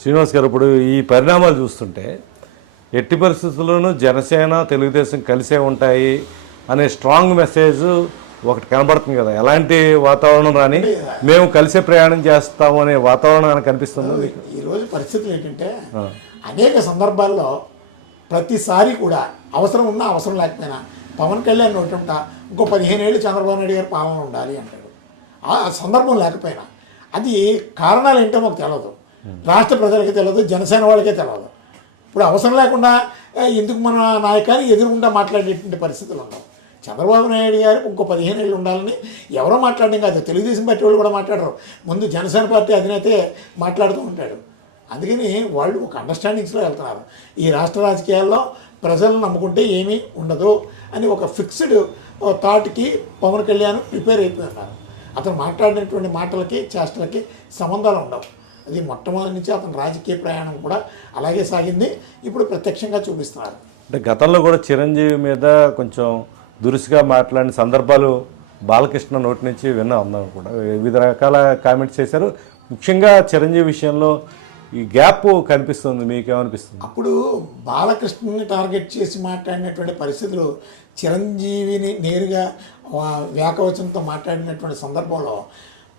శ్రీనివాస్ గారు, ఇప్పుడు ఈ పరిణామాలు చూస్తుంటే ఎట్టి పరిస్థితుల్లోనూ జనసేన తెలుగుదేశం కలిసే ఉంటాయి అనే స్ట్రాంగ్ మెసేజ్ ఒకటి కనబడుతుంది కదా. ఎలాంటి వాతావరణం రాని మేము కలిసే ప్రయాణం చేస్తాము అనే వాతావరణం కనిపిస్తుంది. ఈరోజు పరిస్థితులు ఏంటంటే అనేక సందర్భాల్లో ప్రతిసారి కూడా అవసరం ఉన్నా అవసరం లేకపోయినా పవన్ కళ్యాణ్ నోటుంటా ఇంకో 15 ఏళ్ళు చంద్రబాబు నాయుడు గారు పాలన ఉండాలి అంటాడు. ఆ సందర్భం లేకపోయినా అది కారణాలు ఏంటో మాకు తెలియదు, రాష్ట్ర ప్రజలకి తెలియదు, జనసేన వాళ్ళకే తెలియదు. ఇప్పుడు అవసరం లేకుండా ఎందుకు మన నాయకాన్ని ఎదురుకుండా మాట్లాడేటువంటి పరిస్థితులు ఉండవు. చంద్రబాబు నాయుడు గారు ఇంకో 15 ఏళ్ళు ఉండాలని ఎవరో మాట్లాడడం కాదు, తెలుగుదేశం పార్టీ వాళ్ళు కూడా మాట్లాడరు. ముందు జనసేన పార్టీ అధినేతే మాట్లాడుతూ ఉంటాడు. అందుకని వాళ్ళు ఒక అండర్స్టాండింగ్స్లో వెళ్తున్నారు. ఈ రాష్ట్ర రాజకీయాల్లో ప్రజలను నమ్ముకుంటే ఏమీ ఉండదు అని ఒక ఫిక్స్డ్ థాట్కి పవన్ కళ్యాణ్ ప్రిపేర్ అయిపోతున్నారు. అతను మాట్లాడినటువంటి మాటలకి చేష్టలకి సంబంధాలు ఉండవు. అది మొట్టమొదటి నుంచి అతని రాజకీయ ప్రయాణం కూడా అలాగే సాగింది. ఇప్పుడు ప్రత్యక్షంగా చూపిస్తున్నారు. అంటే గతంలో కూడా చిరంజీవి మీద కొంచెం దురుసుగా మాట్లాడిన సందర్భాలు బాలకృష్ణ నోటి నుంచి విన్నా ఉందాం కూడా. వివిధ రకాల కామెంట్స్ చేశారు. ముఖ్యంగా చిరంజీవి విషయంలో ఈ గ్యాప్ కనిపిస్తుంది. మీకేమనిపిస్తుంది? అప్పుడు బాలకృష్ణని టార్గెట్ చేసి మాట్లాడినటువంటి పరిస్థితులు, చిరంజీవిని నేరుగా వ్యాకవచనంతో మాట్లాడినటువంటి సందర్భంలో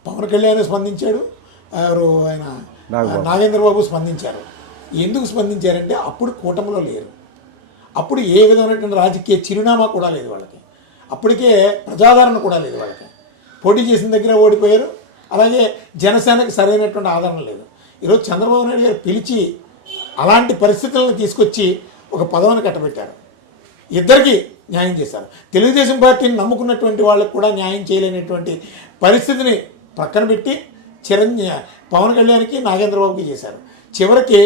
పవన్ కళ్యాణ్ స్పందించాడు, ఆయన నాగేంద్రబాబు స్పందించారు. ఎందుకు స్పందించారంటే అప్పుడు కూటమిలో లేరు, అప్పుడు ఏ విధమైనటువంటి రాజకీయ చిరునామా కూడా లేదు వాళ్ళకి, అప్పటికే ప్రజాదరణ కూడా లేదు వాళ్ళకి. పోటీ చేసిన దగ్గర ఓడిపోయారు. అలాగే జనసేనకి సరైనటువంటి ఆదరణ లేదు. ఈరోజు చంద్రబాబు నాయుడు గారు పిలిచి అలాంటి పరిస్థితులను తీసుకొచ్చి ఒక పదవిని కట్టబెట్టారు. ఇద్దరికి న్యాయం చేశారు. తెలుగుదేశం పార్టీని నమ్ముకున్నటువంటి వాళ్ళకు కూడా న్యాయం చేయలేనటువంటి పరిస్థితిని పక్కన పెట్టి పవన్ కళ్యాణ్కి నాగేంద్రబాబుకి చేశారు. చివరికి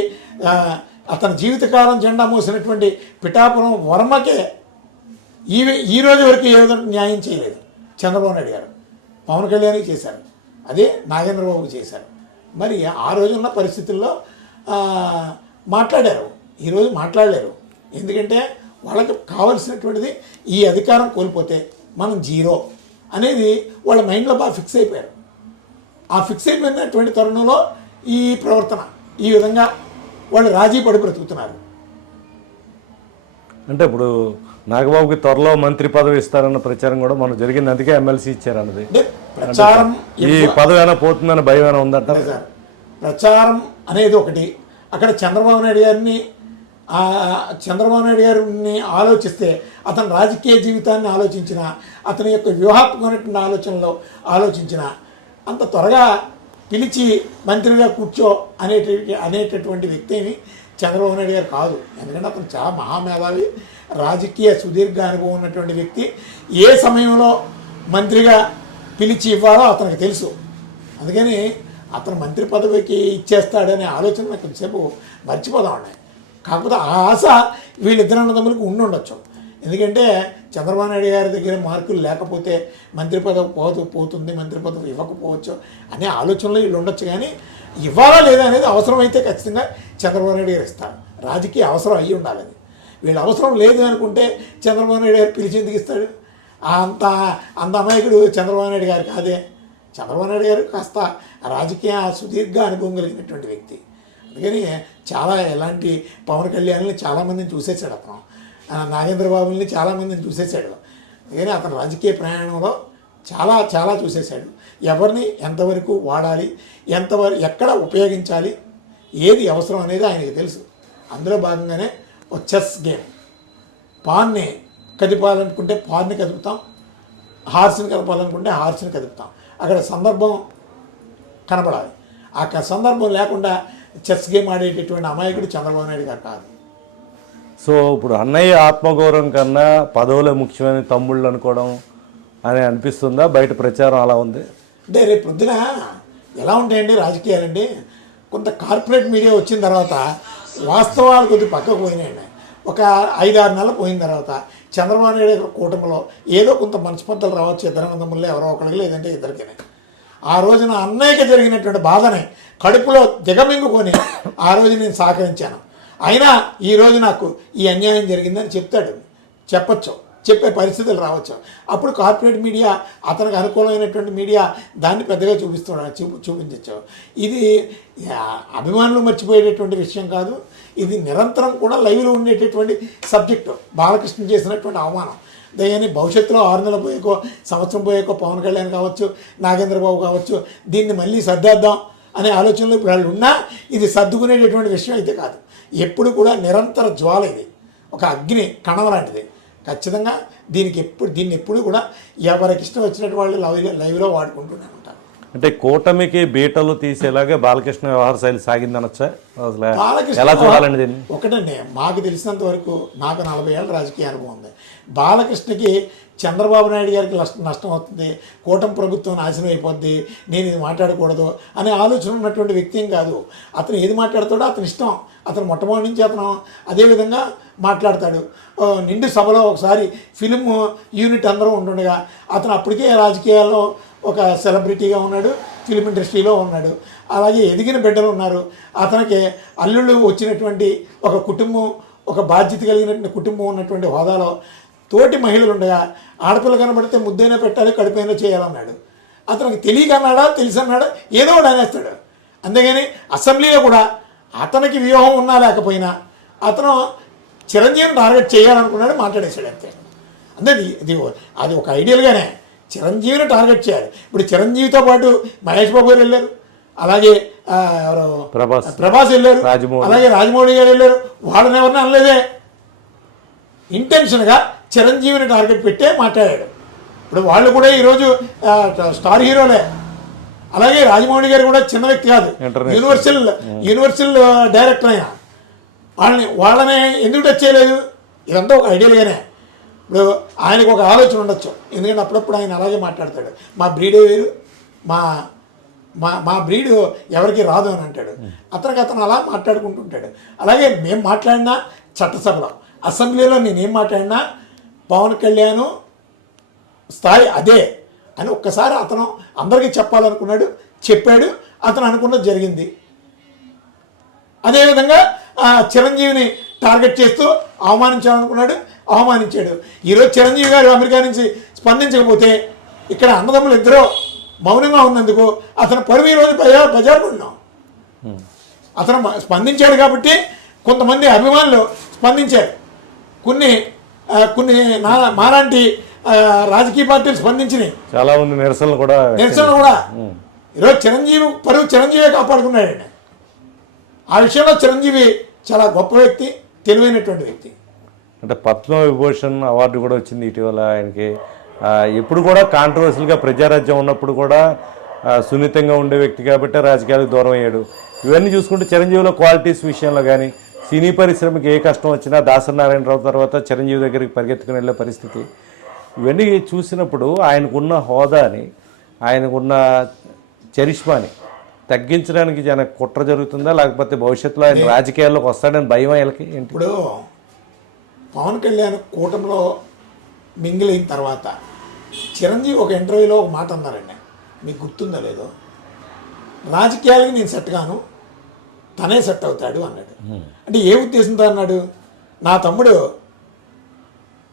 అతని జీవితకాలం జెండా మోసినటువంటి పిఠాపురం వర్మకే ఈ రోజు వరకు ఏ విధంగా న్యాయం చేయలేదు చంద్రబాబు నాయుడు గారు. పవన్ కళ్యాణ్కి చేశారు, అదే నాగేంద్రబాబుకి చేశారు. మరి ఆ రోజున్న పరిస్థితుల్లో మాట్లాడారు, ఈరోజు మాట్లాడలేరు. ఎందుకంటే వాళ్ళకి కావాల్సినటువంటిది ఈ అధికారం కోల్పోతే మనం జీరో అనేది వాళ్ళ మైండ్లో బాగా ఫిక్స్ అయిపోయారు. ఆ ఫిక్స్ అయిపోయినటువంటి తరుణంలో ఈ ప్రవర్తన, ఈ విధంగా వాళ్ళు రాజీ పడి బ్రతుకుతున్నారు. అంటే ఇప్పుడు నాగబాబుకి త్వరలో మంత్రి పదవి ఇస్తారన్న ప్రచారం కూడా మనం జరిగింది, అందుకే ఎమ్మెల్సీ ఇచ్చారు అన్నది. ప్రచారం ఈ పదవి అయినా పోతుందని భయం అయినా ఉందంట సార్. ప్రచారం అనేది ఒకటి. అక్కడ చంద్రబాబు నాయుడు గారిని ఆలోచిస్తే అతని రాజకీయ జీవితాన్ని ఆలోచించిన, అతని యొక్క వ్యూహాత్మకమైనటువంటి ఆలోచనలో ఆలోచించిన, అంత త్వరగా పిలిచి మంత్రిగా కూర్చో అనేటటువంటి వ్యక్తి ఏమి చంద్రబాబు నాయుడు గారు కాదు. ఎందుకంటే అతను చాలా మహామేధావి, రాజకీయ సుదీర్ఘ అనుభవం ఉన్నటువంటి వ్యక్తి. ఏ సమయంలో మంత్రిగా పిలిచి ఇవ్వాలో అతనికి తెలుసు. అందుకని అతను మంత్రి పదవికి ఇచ్చేస్తాడనే ఆలోచన నాకు కొంచెంసేపు మర్చిపోదామండి. కాకపోతే ఆ ఆశ వీళ్ళిద్దరు అన్నదమ్ములకు ఉండొచ్చు. ఎందుకంటే చంద్రబాబు నాయుడు గారి దగ్గర మార్కులు లేకపోతే మంత్రి పదవి పోతుంది, మంత్రి పదవి ఇవ్వకపోవచ్చు అనే ఆలోచనలో వీళ్ళు ఉండొచ్చు. కానీ ఇవ్వాలా లేదా అనేది అవసరమైతే ఖచ్చితంగా చంద్రబాబు నాయుడు గారు ఇస్తారు. రాజకీయ అవసరం అయ్యి ఉండాలి. అది వీళ్ళు అవసరం లేదు అనుకుంటే చంద్రబాబు నాయుడు గారు పిలిచి ఎందుకు ఇస్తాడు? అంత అమాయకుడు చంద్రబాబు నాయుడు గారు కాదే. చంద్రబాబు నాయుడు గారు కాస్త రాజకీయ సుదీర్ఘ అనుభవం కలిగినటువంటి వ్యక్తి. అందుకని చాలా ఎలాంటి పవన్ కళ్యాణ్ని చాలామందిని చూసేసాడు అతను, నాగేంద్రబాబుని చాలామందిని చూసేసాడు. అందుకని అతను రాజకీయ ప్రయాణంలో చాలా చాలా చూసేశాడు. ఎవరిని ఎంతవరకు వాడాలి, ఎక్కడ ఉపయోగించాలి, ఏది అవసరం అనేది ఆయనకు తెలుసు. అందులో భాగంగానే ఒక చెస్ గేమ్. పాన్ని కదిపాలనుకుంటే పాన్ని కదుపుతాం, హార్స్ని కదపాలనుకుంటే హార్స్ని కదుపుతాం. అక్కడ సందర్భం కనబడాలి. ఆ సందర్భం లేకుండా చెస్ గేమ్ ఆడేటటువంటి అమాయకుడు చంద్రబాబు నాయుడు గారు కాదు. సో ఇప్పుడు అన్నయ్య ఆత్మగౌరవం కన్నా పదవులే ముఖ్యమైన తమ్ముళ్ళు అనుకోవడం అని అనిపిస్తుందా? బయట ప్రచారం అలా ఉంది. అంటే రేపు పొద్దున ఎలా ఉంటాయండి రాజకీయాలండి, కొంత కార్పొరేట్ మీడియా వచ్చిన తర్వాత వాస్తవాలు కొద్దిగా పక్కకు పోయినాయండి. ఒక 5-6 నెలలు పోయిన తర్వాత చంద్రబాబు నాయుడు కూటమిలో ఏదో కొంత మనస్పర్ధలు రావచ్చు, ఇద్దరు మందముల్లో ఎవరో ఒకరికి, లేదంటే ఇద్దరికైనా. ఆ రోజున అన్నయ్యకి జరిగినటువంటి బాధని కడుపులో దిగమింగుకొని ఆ రోజు నేను సహకరించాను, అయినా ఈరోజు నాకు ఈ అన్యాయం జరిగిందని చెప్పొచ్చు. చెప్పే పరిస్థితులు రావచ్చు. అప్పుడు కార్పొరేట్ మీడియా, అతనికి అనుకూలమైనటువంటి మీడియా దాన్ని పెద్దగా చూపించవచ్చు. ఇది అభిమానులు మర్చిపోయేటటువంటి విషయం కాదు. ఇది నిరంతరం కూడా లైవ్లో ఉండేటటువంటి సబ్జెక్టు. బాలకృష్ణ చేసినటువంటి అవమానం దయని భవిష్యత్తులో 6 నెలలు పోయేకో, సంవత్సరం పోయేకో పవన్ కళ్యాణ్ కావచ్చు, నాగేంద్రబాబు కావచ్చు, దీన్ని మళ్ళీ సర్దేద్దాం అనే ఆలోచనలో ఇప్పుడు వాళ్ళు ఉన్నా ఇది సర్దుకునేటటువంటి విషయం అయితే కాదు. ఎప్పుడు కూడా నిరంతర జ్వాల, ఇది ఒక అగ్ని కణం లాంటిది. ఖచ్చితంగా దీన్ని ఎప్పుడు కూడా ఎవరికి ఇష్టం వచ్చినట్టు వాళ్ళు లైవ్లో వాడుకుంటూనే ఉంటారు. అంటే కూటమికి బీటలు తీసేలాగా బాలకృష్ణ వ్యవహార శైలి సాగిందనొచ్చా? బాలకృష్ణ ఎలా చూడాలండి దీన్ని? ఒకటండి, మాకు తెలిసినంత వరకు, నాకు 40 ఏళ్ళ రాజకీయ అనుభవం ఉంది. బాలకృష్ణకి చంద్రబాబు నాయుడు గారికి నష్టం అవుతుంది, కూటమి ప్రభుత్వం నాశనం అయిపోద్ది, నేను ఇది మాట్లాడకూడదు అనే ఆలోచన ఉన్నటువంటి వ్యక్తి ఏం కాదు. అతను ఏది మాట్లాడతాడో అతని ఇష్టం. అతను మొట్టమొదటి నుంచి అతను అదేవిధంగా మాట్లాడతాడు. నిండు సభలో ఒకసారి ఫిలిం యూనిట్ అందరూ ఉంటుండగా అతను అప్పటికే రాజకీయాల్లో ఒక సెలబ్రిటీగా ఉన్నాడు, ఫిలిం ఇండస్ట్రీలో ఉన్నాడు. అలాగే ఎదిగిన బిడ్డలు ఉన్నారు. అతనికి అల్లుళ్ళు వచ్చినటువంటి ఒక కుటుంబం, ఒక బాధ్యత కలిగినటువంటి కుటుంబం ఉన్నటువంటి హోదాలో తోటి మహిళలు ఉండగా ఆడపిల్ల కనబడితే ముద్దైనా పెట్టాలి, కడుపైనా చేయాలన్నాడు. అతనికి తెలియకన్నాడా తెలిసన్నాడా ఏదో ఒకటి అనేస్తాడు. అంతేగాని అసెంబ్లీలో కూడా అతనికి వ్యూహం ఉన్నా లేకపోయినా అతను చిరంజీవిని టార్గెట్ చేయాలనుకున్నాడు, మాట్లాడేశాడు అంతే. అంటే అది ఒక ఐడియల్గానే చిరంజీవిని టార్గెట్ చేయాలి. ఇప్పుడు చిరంజీవితో పాటు మహేష్ బాబు గారు వెళ్ళారు, అలాగే ఎవరు ప్రభాస్ వెళ్ళారు, అలాగే రాజమౌళి గారు వెళ్ళారు. వాళ్ళని ఎవరిని అనలేదే. ఇంటెన్షన్గా చిరంజీవిని టార్గెట్ పెట్టే మాట్లాడాడు. ఇప్పుడు వాళ్ళు కూడా ఈరోజు స్టార్ హీరోలే. అలాగే రాజమౌళి గారు కూడా చిన్న వ్యక్తి కాదు, యూనివర్సల్ డైరెక్టర్ అయినా వాళ్ళని ఎందుకు టచ్ చేయలేదు? ఇదంతా ఒక ఐడియల్గానే. ఇప్పుడు ఆయనకు ఒక ఆలోచన ఉండొచ్చు, ఎందుకంటే అప్పుడప్పుడు ఆయన అలాగే మాట్లాడతాడు. మా బ్రీడే వేరు, మా మా బ్రీడు ఎవరికి రాదు అని అంటాడు. అతను అలా మాట్లాడుకుంటుంటాడు. అలాగే మేము మాట్లాడినా చట్టసభలో, అసెంబ్లీలో నేనేం మాట్లాడినా పవన్ కళ్యాణ్ స్థాయి అదే అని ఒక్కసారి అతను అందరికీ చెప్పాలనుకున్నాడు, చెప్పాడు. అతను అనుకున్నది జరిగింది. అదేవిధంగా చిరంజీవిని టార్గెట్ చేస్తూ అవమానించాలనుకున్నాడు, అవమానించాడు. ఈరోజు చిరంజీవి గారు అమెరికా నుంచి స్పందించకపోతే ఇక్కడ అన్నదమ్ములు ఇద్దరూ మౌనంగా ఉన్నందుకు అతను పరువు ఈరోజు బజారుకున్నాం. అతను స్పందించాడు కాబట్టి కొంతమంది అభిమానులు స్పందించారు. కొన్ని మాలాంటి రాజకీయ పార్టీలు స్పందించినాయి. చాలా మంది నిరసనలు కూడా ఈరోజు చిరంజీవి పరువు చిరంజీవి కాపాడుకున్నాడండి. ఆ విషయంలో చిరంజీవి చాలా గొప్ప వ్యక్తి, తెలివైనటువంటి వ్యక్తి. అంటే పద్మవిభూషణ్ అవార్డు కూడా వచ్చింది ఇటీవల ఆయనకి. ఎప్పుడు కూడా కాంట్రవర్షియల్గా ప్రజారాజ్యం ఉన్నప్పుడు కూడా సున్నితంగా ఉండే వ్యక్తి కాబట్టి రాజకీయాలకు దూరం అయ్యాడు. ఇవన్నీ చూసుకుంటే చిరంజీవిలో క్వాలిటీస్ విషయంలో కానీ సినీ పరిశ్రమకి ఏ కష్టం వచ్చినా దాసనారాయణరావు తర్వాత చిరంజీవి దగ్గరికి పరిగెత్తుకుని వెళ్ళే పరిస్థితి. ఇవన్నీ చూసినప్పుడు ఆయనకున్న హోదాని, ఆయనకున్న చరిష్మాని తగ్గించడానికి కుట్ర జరుగుతుందా, లేకపోతే భవిష్యత్తులో ఆయన రాజకీయాల్లోకి వస్తాడని భయం వీళ్ళకి ఏంటి? ఇప్పుడు పవన్ కళ్యాణ్ కూటమిలో మింగిల్ అయిన తర్వాత చిరంజీవి ఒక ఇంటర్వ్యూలో ఒక మాట అన్నారండి, మీకు గుర్తుందో లేదో, రాజకీయాలకి నేను సెట్ గాను, తనే సెట్ అవుతాడు అన్నాడు. అంటే ఏ ఉద్దేశంతో అన్నాడు? నా తమ్ముడు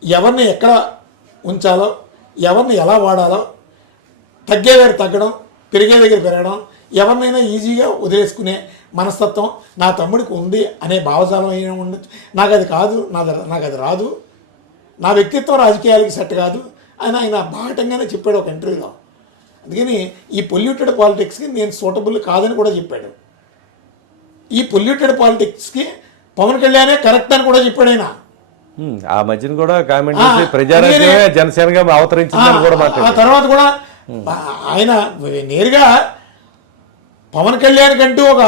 ఎవరిని ఎక్కడ ఉంచాలో, ఎవరిని ఎలా వాడాలో, తగ్గే దగ్గర తగ్గడం, పెరిగే దగ్గర పెరగడం, ఎవరినైనా ఈజీగా వదిలేసుకునే మనస్తత్వం నా తమ్ముడికి ఉంది అనే భావజాలం అయినా ఉండొచ్చు. నాకు అది కాదు, నాకు అది రాదు, నా వ్యక్తిత్వం రాజకీయాలకి సెట్ కాదు అని ఆయన బాహటంగానే చెప్పాడు ఒక ఇంటర్వ్యూలో. అందుకని ఈ పొల్యూటెడ్ పాలిటిక్స్కి నేను సూటబుల్ కాదని కూడా చెప్పాడు. ఈ పొల్యూటెడ్ పాలిటిక్స్కి పవన్ కళ్యాణే కరెక్ట్ అని కూడా చెప్పాడు ఆయన. ఆ మధ్యన కూడా కామెంట్ చేసి ప్రజారాజ్యమే జనసేనగా అవతరించిందని కూడా మాట్లాడారు. ఆ తర్వాత కూడా ఆయన నేరుగా పవన్ కళ్యాణ్ కంటూ ఒక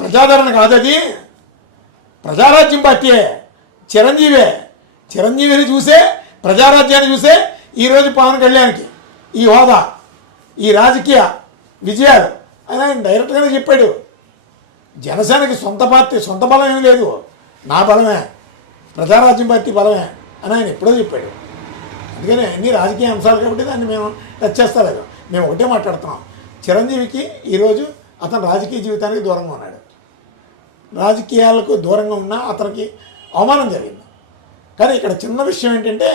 ప్రజాదరణ కాదు, అది ప్రజారాజ్యం పార్టీయే, చిరంజీవిని చూసే, ప్రజారాజ్యాన్ని చూసే ఈరోజు పవన్ కళ్యాణ్కి ఈ హోదా, ఈ రాజకీయ విజయాలు అని ఆయన డైరెక్ట్గానే చెప్పాడు. జనసేనకి సొంత పార్టీ, సొంత బలం ఏమీ లేదు, నా బలమే, ప్రజారాజ్యం పార్టీ బలమే అని ఆయన ఎప్పుడో చెప్పాడు. అందుకని అన్ని రాజకీయ అంశాలు కాబట్టి దాన్ని మేము టచ్ చేస్తలేదు. మేము ఒకటే మాట్లాడుతున్నాం, చిరంజీవికి ఈరోజు అతను రాజకీయ జీవితానికి దూరంగా ఉన్నాడు. రాజకీయాలకు దూరంగా ఉన్నా అతనికి అవమానం జరిగింది. కానీ ఇక్కడ చిన్న విషయం ఏంటంటే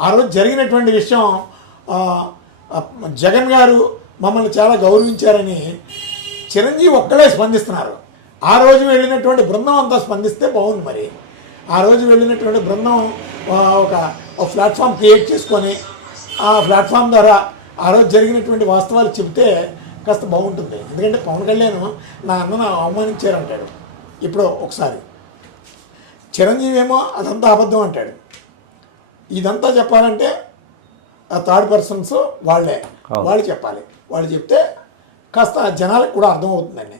ఆ రోజు జరిగినటువంటి విషయం ఆ, ఆ, జగన్ గారు మమ్మల్ని చాలా గౌరవించారని చిరంజీవి ఒక్కడే స్పందిస్తున్నారు. ఆ రోజు వెళ్ళినటువంటి బృందం అంతా స్పందిస్తే బాగుంది. మరి ఆ రోజు వెళ్ళినటువంటి బృందం ఒక ప్లాట్ఫామ్ క్రియేట్ చేసుకొని ఆ ప్లాట్ఫామ్ ద్వారా ఆ రోజు జరిగినటువంటి వాస్తవాలు చెబితే కాస్త బాగుంటుంది. ఎందుకంటే పవన్ కళ్యాణ్ నా అన్నను అవమానించారంటాడు ఇప్పుడు ఒకసారి, చిరంజీవి ఏమో అదంతా అబద్ధం అంటాడు. ఇదంతా చెప్పాలంటే ఆ థర్డ్ పర్సన్స్ వాళ్ళు చెప్పాలి. వాళ్ళు చెప్తే కాస్త జనాలకు కూడా అర్థమవుతుందండి.